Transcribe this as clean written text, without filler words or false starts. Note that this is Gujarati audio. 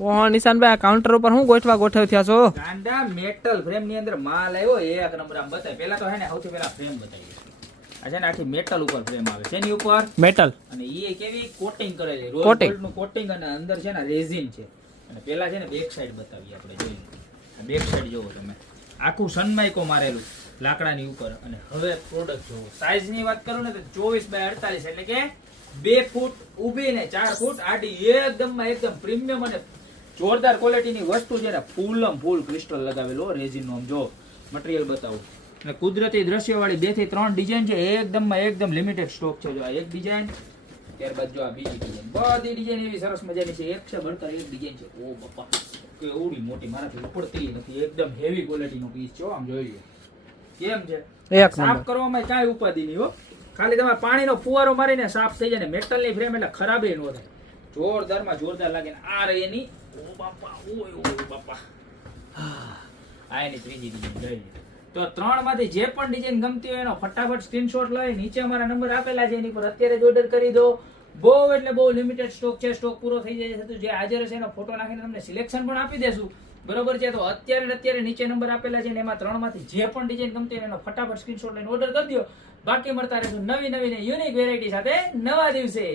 ઓહો નિશાનભાઈ કાઉન્ટર ઉપર હું ગોઠવ થયા છો? ગાંડા મેટલ ફ્રેમ ની અંદર માલ આવ્યો એક નંબર. આમ બતાય પેલા તો હે ને સૌથી પહેલા ફ્રેમ બતાવી. આ છે ને આખી મેટલ ઉપર ફ્રેમ આવે છે, એની ઉપર મેટલ અને એ કેવી કોટિંગ કરેલી રોઝ ગોલ્ડ નું કોટિંગ અને અંદર છે ને રેઝિન છે. અને પેલા છે ને બેક સાઈડ બતાવી આપણે જોઈએ. બેક સાઈડ જોવો તમે, આખું સનમાઇકો મારેલું લાકડાની ઉપર. અને હવે પ્રોડક્ટ જોવો, સાઈઝ ની વાત કરું ને તો 24x48 એટલે કે 2 ફૂટ ઊભી ને 4 ફૂટ આડી એકદમ પ્રીમિયમ અને જોરદાર ક્વોલિટીની વસ્તુ છે ને. ફૂલ ક્રિસ્ટલ લગાવેલો રેઝિન નો. આમ જો મટીરીયલ બતાવું. અને કુદરતી દ્રશ્ય વાળી 2 થી 3 ડિઝાઇન છે, એકદમ લિમિટેડ સ્ટોક છે. જો આ એક ડિઝાઇન, ત્યારબાદ જો આ બીજી ડિઝાઇન. બધી ડિઝાઇન એવી સરસ મજાની છે, એક છે બળતર એક ડિઝાઇન છે. ઓ બાપા કે એવડી મોટી મારાથી ઉપડતી નથી, એકદમ હેવી ક્વોલિટીનો પીસ છે. આમ જોઈ લો કેમ છે. સાફ કરવામાં કાંઈ ઉપાધિ નહીં હો, ખાલી તમારે પાણીનો ફુવારો મારીને સાફ થઈ જાય ને. મેટલની ફ્રેમ એટલે ખરાબી ન થાય, જોરદાર લાગે ને. આ રહી એની ઓ બાપા આ એની ત્રીજી ડિઝાઇન જોઈ લો. તો 3 માંથી જે પણ ડિઝાઇન ગમતી હોય એનો ફટાફટ સ્ક્રીનશોટ લઈ નીચે અમારા નંબર આપેલા છે એની પર અત્યારે જ ઓર્ડર કરી દો. બહુ એટલે બહુ લિમિટેડ સ્ટોક છે, સ્ટોક પૂરો થઈ જાય છે. જે હાજર હશે એનો ફોટો નાખીને તમને સિલેક્શન પણ આપી દેશું, બરોબર છે. તો અત્યારે નીચે નંબર આપેલા છે ને એમાં 3 માંથી જે પણ ડિઝાઇન ગમતી હોય એનો ફટાફટ સ્ક્રીનશોટ લઈને ઓર્ડર કરી દો. બાકી મળતા રહેશું નવી ને યુનિક વેરાયટી સાથે નવા દિવસે.